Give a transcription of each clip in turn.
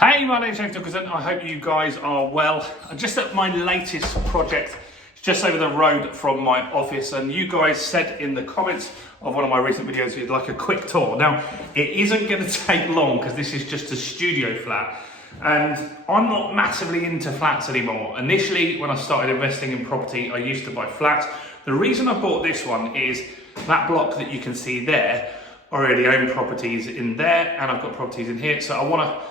Hey, my name's James Dickerson. I hope you guys are well. I'm just at my latest project, just over the road from my office, and you guys said in the comments of one of my recent videos you'd like a quick tour. Now, it isn't going to take long because this is just a studio flat, and I'm not massively into flats anymore. Initially, when I started investing in property, I used to buy flats. The reason I bought this one is that block that you can see there, I already own properties in there, and I've got properties in here, so I want to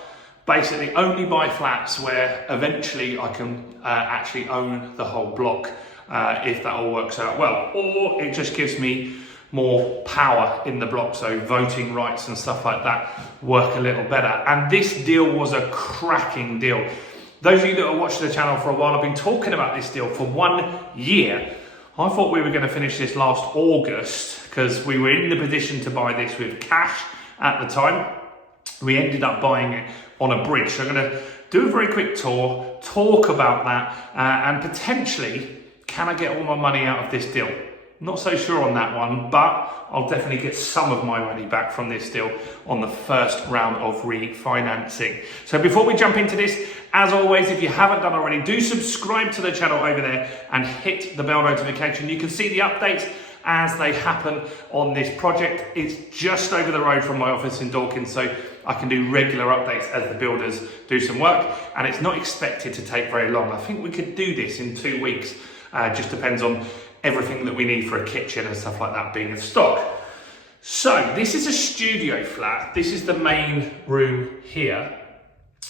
basically only buy flats where eventually I can actually own the whole block if that all works out well, or it just gives me more power in the block, so voting rights and stuff like that work a little better. And this deal was a cracking deal. Those of you that have watched the channel for a while, I've been talking about this deal for 1 year. I thought we were going to finish this last August because we were in the position to buy this with cash at the time. We ended up buying it on a bridge. So I'm going to do a very quick tour, talk about that, and potentially, can I get all my money out of this deal? Not so sure on that one, but I'll definitely get some of my money back from this deal on the first round of refinancing. So before we jump into this, as always, if you haven't done already, do subscribe to the channel over there and hit the bell notification. You can see the updates as they happen on this project. It's just over the road from my office in Dawkins, so I can do regular updates as the builders do some work, and it's not expected to take very long. I think we could do this in 2 weeks. Just depends on everything that we need for a kitchen and stuff like that being in stock. So this is a studio flat. This is the main room here.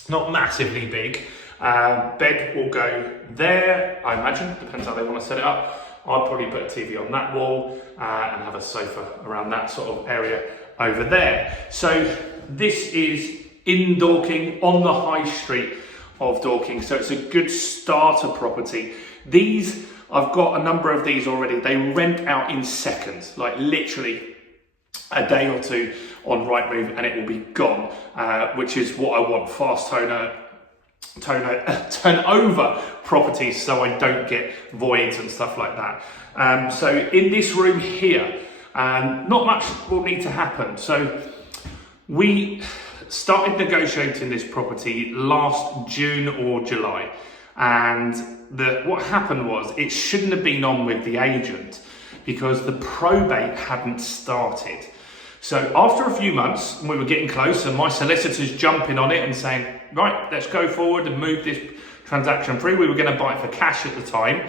Not massively big. Bed will go there, I imagine. Depends how they want to set it up. I'll probably put a TV on that wall and have a sofa around that sort of area over there. So this is in Dorking, on the high street of Dorking. So it's a good starter property. These, I've got a number of these already. They rent out in seconds, like literally a day or two on Rightmove and it will be gone, which is what I want. Fast turnover properties so I don't get voids and stuff like that. So in this room here, not much will need to happen. So we started negotiating this property last June or July, and what happened was it shouldn't have been on with the agent because the probate hadn't started. So after a few months, we were getting close, and my solicitors jumping on it and saying, right, let's go forward and move this transaction through. We were going to buy it for cash at the time.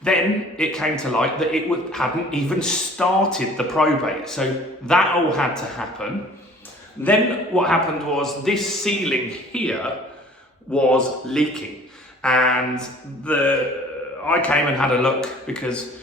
Then it came to light that it hadn't even started the probate. So that all had to happen. Then what happened was this ceiling here was leaking. And I came and had a look because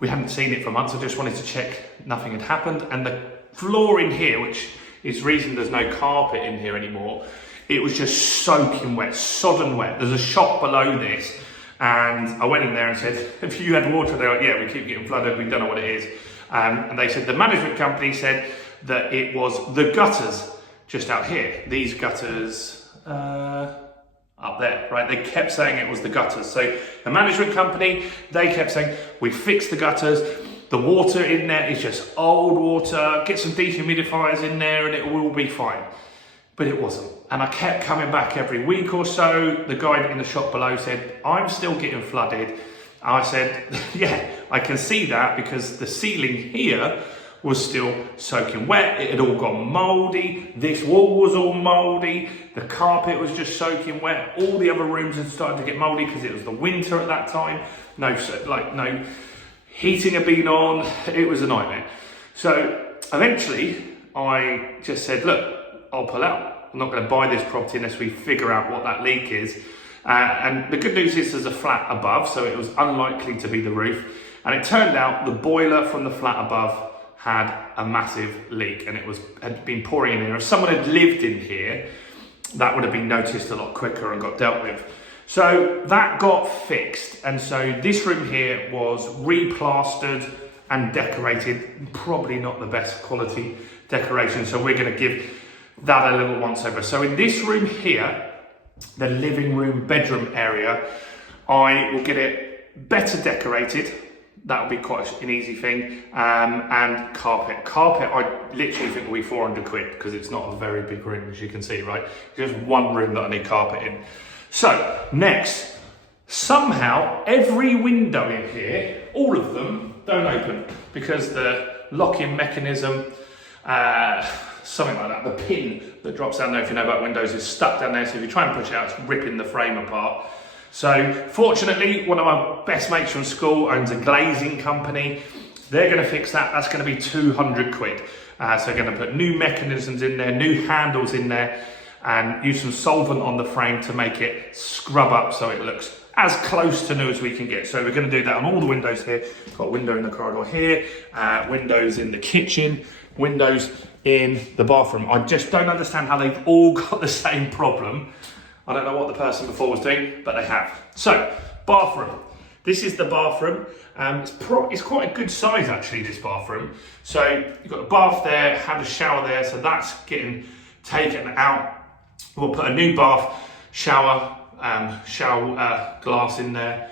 we hadn't seen it for months. I just wanted to check nothing had happened. And the floor in here, which is the reason there's no carpet in here anymore, it was just soaking wet, sodden wet. There's a shop below this, and I went in there and said, have you had water? They're like, yeah, we keep getting flooded, we don't know what it is. And they said, the management company said that it was the gutters just out here. These gutters up there, right? They kept saying it was the gutters. So the management company, they kept saying, we fixed the gutters. The water in there is just old water. Get some dehumidifiers in there and it will be fine. But it wasn't. And I kept coming back every week or so. The guy in the shop below said, I'm still getting flooded. I said, yeah, I can see that because the ceiling here was still soaking wet. It had all gone moldy. This wall was all moldy. The carpet was just soaking wet. All the other rooms had started to get moldy because it was the winter at that time. No heating had been on. It was a nightmare. So eventually I just said, look, I'll pull out. I'm not going to buy this property unless we figure out what that leak is. And the good news is there's a flat above, so it was unlikely to be the roof. And it turned out the boiler from the flat above had a massive leak, and had been pouring in here. If someone had lived in here, that would have been noticed a lot quicker and got dealt with. So that got fixed, and so this room here was replastered and decorated. Probably not the best quality decoration, so we're going to give that a little once over. So in this room here, the living room bedroom area, I will get it better decorated That'll be quite an easy thing. And carpet. Carpet, I literally think will be 400 quid because it's not a very big room, as you can see, right? Just one room that I need carpet in. So, next, somehow every window in here, all of them, don't open because the lock-in mechanism, something like that, the pin that drops down there, if you know about windows, is stuck down there. So if you try and push it out, it's ripping the frame apart. So fortunately, one of my best mates from school owns a glazing company. They're going to fix that. That's going to be 200 quid. So they're going to put new mechanisms in there, new handles in there, and use some solvent on the frame to make it scrub up so it looks as close to new as we can get. So we're going to do that on all the windows here. Got a window in the corridor here, windows in the kitchen, windows in the bathroom. I just don't understand how they've all got the same problem. I don't know what the person before was doing, but they have. So, bathroom. This is the bathroom. It's quite a good size actually, this bathroom. So you've got a bath there, had a shower there, so that's getting taken out. We'll put a new bath, shower glass in there.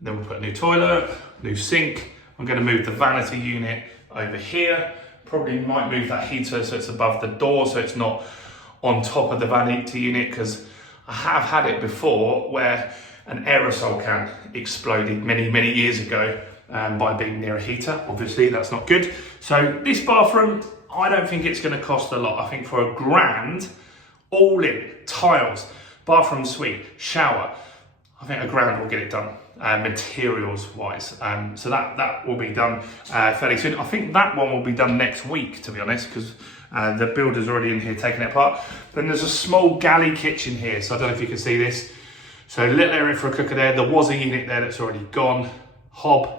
Then we'll put a new toilet, new sink. I'm going to move the vanity unit over here. Probably might move that heater so it's above the door, so it's not on top of the vanity unit, because I have had it before where an aerosol can exploded many years ago by being near a heater. Obviously, that's not good. So this bathroom, I don't think it's going to cost a lot. I think for £1,000, all in, tiles, bathroom suite, shower, I think £1,000 will get it done, materials wise. So that will be done fairly soon. I think that one will be done next week, to be honest, because the builder's already in here taking it apart. Then there's a small galley kitchen here, so I don't know if you can see this. So a little area for a cooker there. There was a unit there that's already gone. Hob,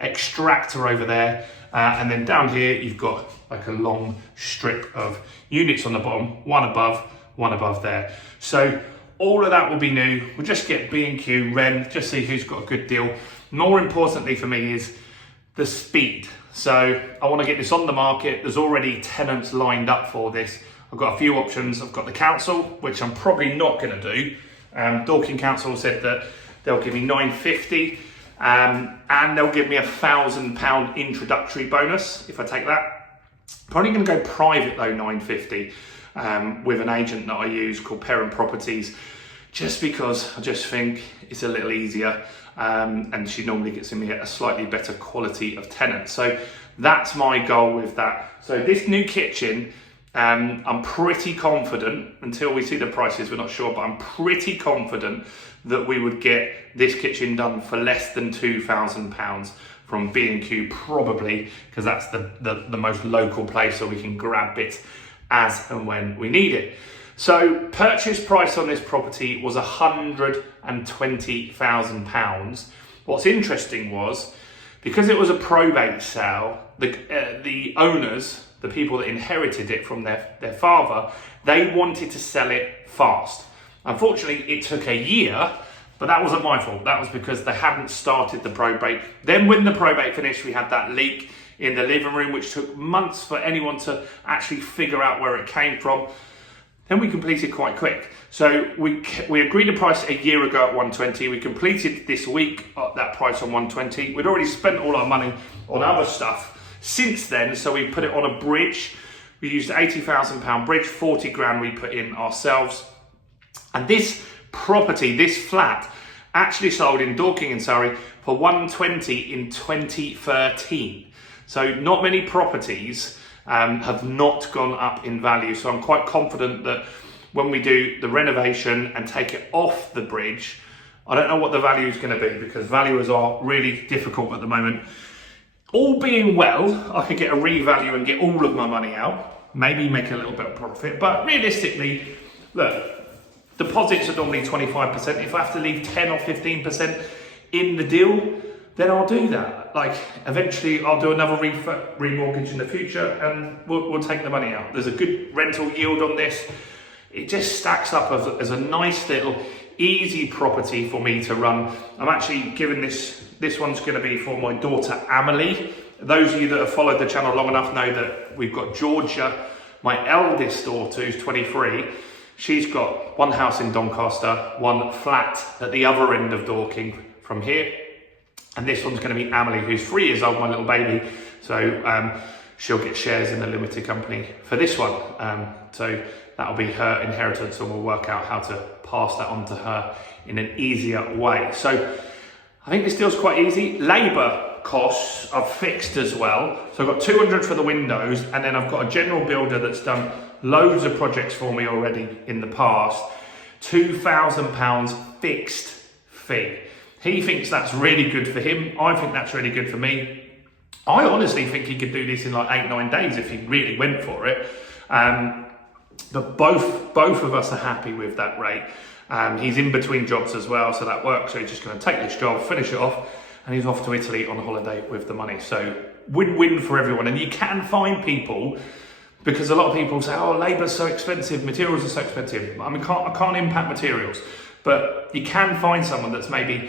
extractor over there. And then down here, you've got like a long strip of units on the bottom, one above there. So all of that will be new. We'll just get B&Q, Wren, just see who's got a good deal. More importantly for me is the speed. So I want to get this on the market. There's already tenants lined up for this. I've got a few options. I've got the council, which I'm probably not going to do. Dorking Council said that they'll give me $950 and they'll give me £1,000 introductory bonus if I take that. Probably going to go private though, $950, with an agent that I use called Perrin Properties, just because I just think it's a little easier, and she normally gets me a slightly better quality of tenant. So that's my goal with that. So this new kitchen, I'm pretty confident, until we see the prices, we're not sure, but I'm pretty confident that we would get this kitchen done for less than £2,000 from B&Q, probably, because that's the most local place, so we can grab bits as and when we need it. So purchase price on this property was £120,000. What's interesting was, because it was a probate sale, the owners, the people that inherited it from their father, they wanted to sell it fast. Unfortunately, it took a year, but that wasn't my fault. That was because they hadn't started the probate. Then when the probate finished, we had that leak in the living room, which took months for anyone to actually figure out where it came from. Then we completed quite quick. So we agreed a price a year ago at 120. We completed this week at that price on 120. We'd already spent all our money on other stuff since then, so we put it on a bridge. We used £80,000 bridge, 40 grand we put in ourselves. And this property, this flat, actually sold in Dorking and Surrey for 120 in 2013. So not many properties have not gone up in value. So I'm quite confident that when we do the renovation and take it off the bridge, I don't know what the value is going to be, because valuers are really difficult at the moment. All being well, I could get a revalue and get all of my money out, maybe make a little bit of profit. But realistically, look, deposits are normally 25%. If I have to leave 10 or 15% in the deal, then I'll do that. Like, eventually I'll do another remortgage in the future and we'll take the money out. There's a good rental yield on this. It just stacks up as a nice little easy property for me to run. I'm actually giving this one's going to be for my daughter Amelie. Those of you that have followed the channel long enough know that we've got Georgia, my eldest daughter, who's 23. She's got one house in Doncaster, one flat at the other end of Dorking from here. And this one's going to be Amelie, who's 3 years old, my little baby. So she'll get shares in the limited company for this one. So that'll be her inheritance, and we'll work out how to pass that on to her in an easier way. So I think this deal's quite easy. Labour costs are fixed as well. So I've got 200 for the windows, and then I've got a general builder that's done loads of projects for me already in the past. £2,000 fixed fee. He thinks that's really good for him. I think that's really good for me. I honestly think he could do this in like 8-9 days if he really went for it. But both of us are happy with that rate. He's in between jobs as well, so that works. So he's just going to take this job, finish it off, and he's off to Italy on holiday with the money. So win-win for everyone. And you can find people, because a lot of people say, oh, labour's so expensive, materials are so expensive. I mean, I can't impact materials, but you can find someone that's maybe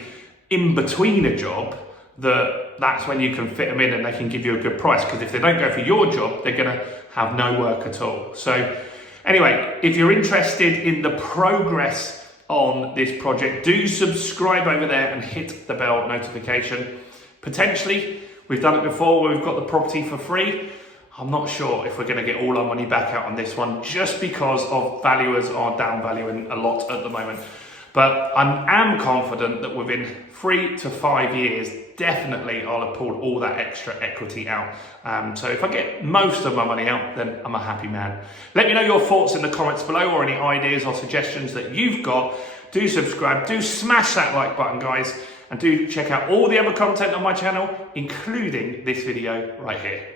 in between a job, that's when you can fit them in and they can give you a good price. Because if they don't go for your job, they're going to have no work at all. So anyway, if you're interested in the progress on this project, do subscribe over there and hit the bell notification. Potentially, we've done it before where we've got the property for free. I'm not sure if we're going to get all our money back out on this one, just because of valuers are down valuing a lot at the moment. But I am confident that within 3 to 5 years, definitely I'll have pulled all that extra equity out. So if I get most of my money out, then I'm a happy man. Let me know your thoughts in the comments below, or any ideas or suggestions that you've got. Do subscribe, do smash that like button, guys, and do check out all the other content on my channel, including this video right here.